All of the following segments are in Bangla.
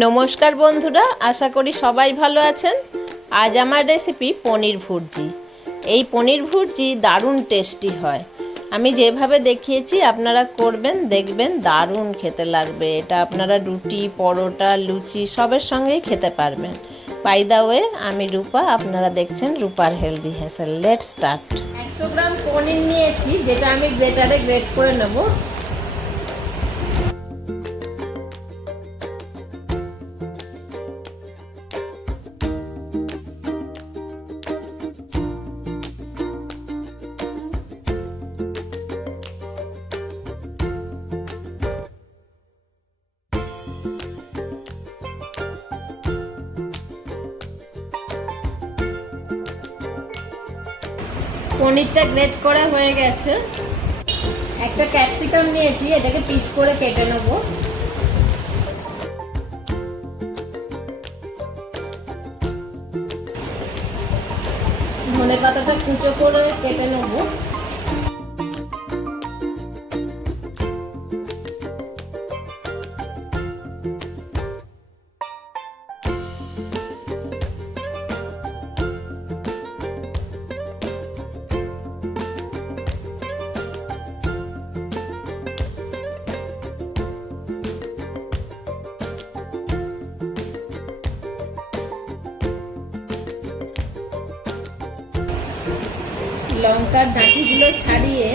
নমস্কার বন্ধুরা, আশা করি সবাই ভালো আছেন। আজ আমার রেসিপি পনির ভুর্জি। এই পনির ভুর্জি দারুণ টেস্টি হয়। আমি যেভাবে দেখিয়েছি আপনারা করবেন, দেখবেন দারুণ খেতে লাগবে। এটা আপনারা রুটি, পরোটা, লুচি সবের সঙ্গেই খেতে পারবেন। বাই দ্য ওয়ে, আমি রূপা, আপনারা দেখছেন রূপার হেলদি হেসেল। Let's start. 100 গ্রাম পনির নিয়েছি, যেটা আমি গ্রেটারে গ্রেট করে নেব। পনিরটা গ্রেট করা হয়ে গেছে। একটা ক্যাপসিকাম নিয়েছি, এটাকে পিস করে কেটে নেব। ধনে পাতাটা কুচো করে কেটে নেব। লঙ্কার ডাঁটিগুলো ছাড়িয়ে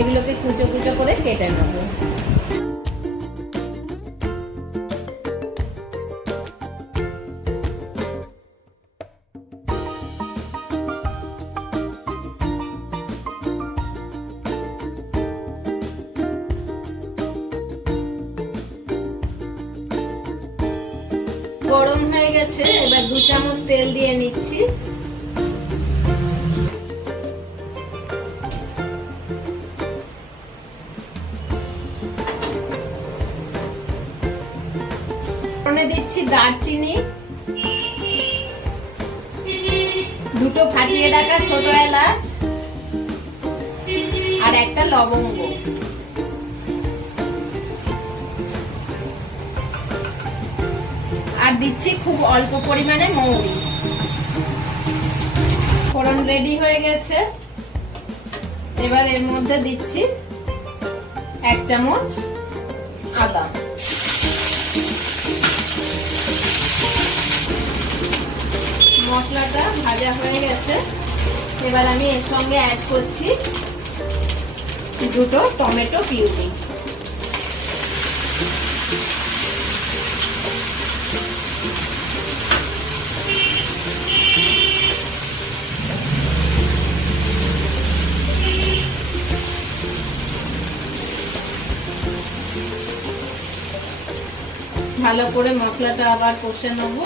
এগুলোকে কুচো কুচো করে কেটে নেব। গরম হয়ে গেছে, এবার 2 চামচ তেল দিয়ে নিচ্ছি। দিচ্ছি দারচিনি, 2টো ফাটিয়ে রাখা ছোট এলাচ আর একটা লবঙ্গ। আর দিচ্ছি খুব অল্প পরিমাণে মৌরি। ফোড়ন রেডি হয়ে গেছে। এবার এর মধ্যে দিচ্ছি 1 চামচ আদা। মশলাটা ভাজা হয়ে গেছে। এবার আমি এর সঙ্গে অ্যাড করছি 2টো টমেটো পিউরি। ভালো করে মশলাটা আবার কষে নেব।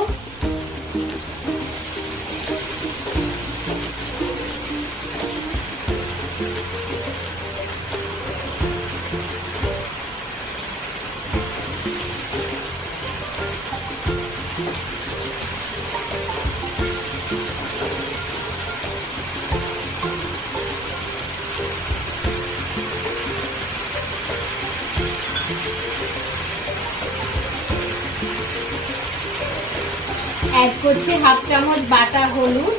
অ্যাড করছি 1/2 চামচ বাটা হলুদ,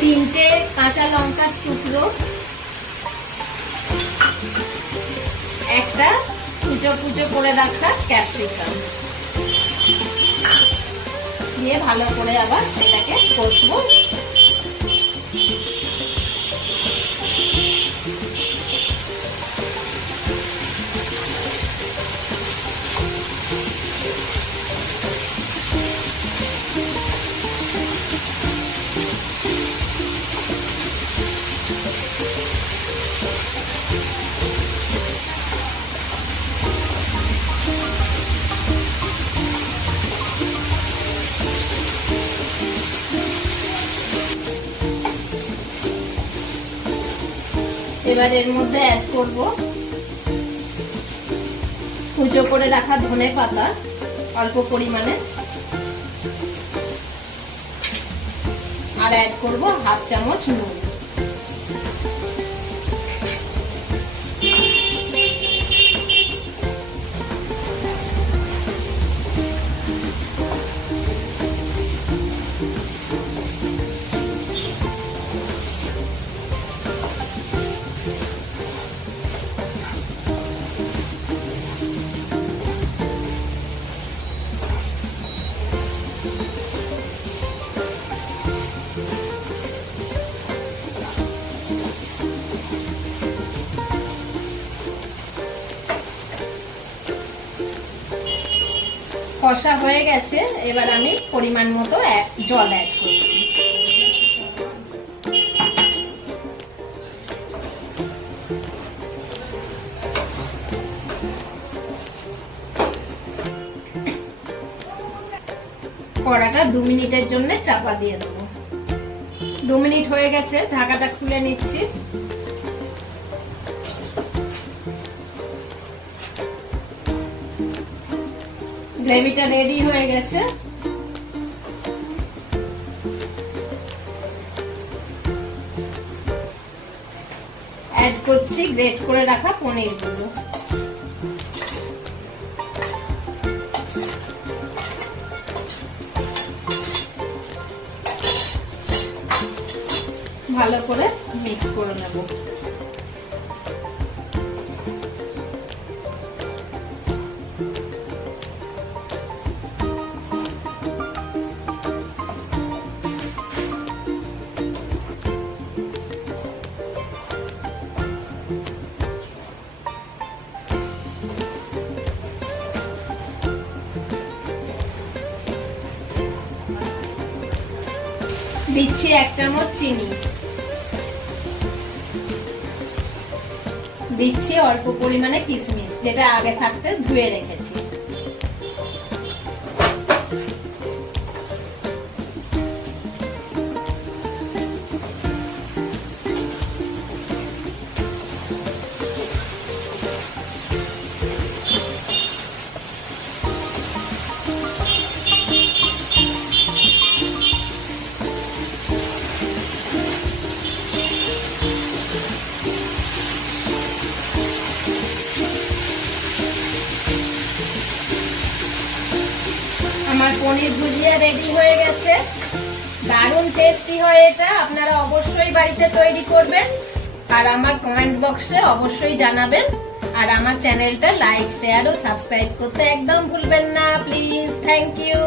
3টে কাঁচা লঙ্কার টুকরো, একটা কুচো কুচো করে রাখা ক্যাপসিকাম দিয়ে ভালো করে আবার এটাকে কষবো। এবার এর মধ্যে অ্যাড করব কুচো করে রাখা ধনে পাতা অল্প পরিমাণে, আর অ্যাড করব 1/2 চামচ নুন। কষা হয়ে গেছে, এবার আমি পরিমাণ মতো জল অ্যাড করছি। কড়াটা 2 মিনিটের জন্য চাপা দিয়ে দেবো। 2 মিনিট হয়ে গেছে, ঢাকাটা খুলে নিচ্ছি। গ্রেভিটা রেডি হয়ে গেছে। অ্যাড করছি গ্রেট করে রাখা পনিরগুলো। ভালো করে মিক্স করে নেব। দিচ্ছি 1 চামচ চিনি, দিচ্ছি অল্প পরিমাণে কিশমিশ, যেটা আগে থাকতে ধুয়ে রেখেছি। আমার পনির ভুজিয়া রেডি হয়ে গেছে। দারুণ টেস্টি হয় এটা, আপনারা অবশ্যই বাড়িতে তৈরি করবেন আর আমার কমেন্ট বক্সে অবশ্যই জানাবেন। আর আমার চ্যানেলটা লাইক, শেয়ার ও সাবস্ক্রাইব করতে একদম ভুলবেন না প্লিজ। Thank you.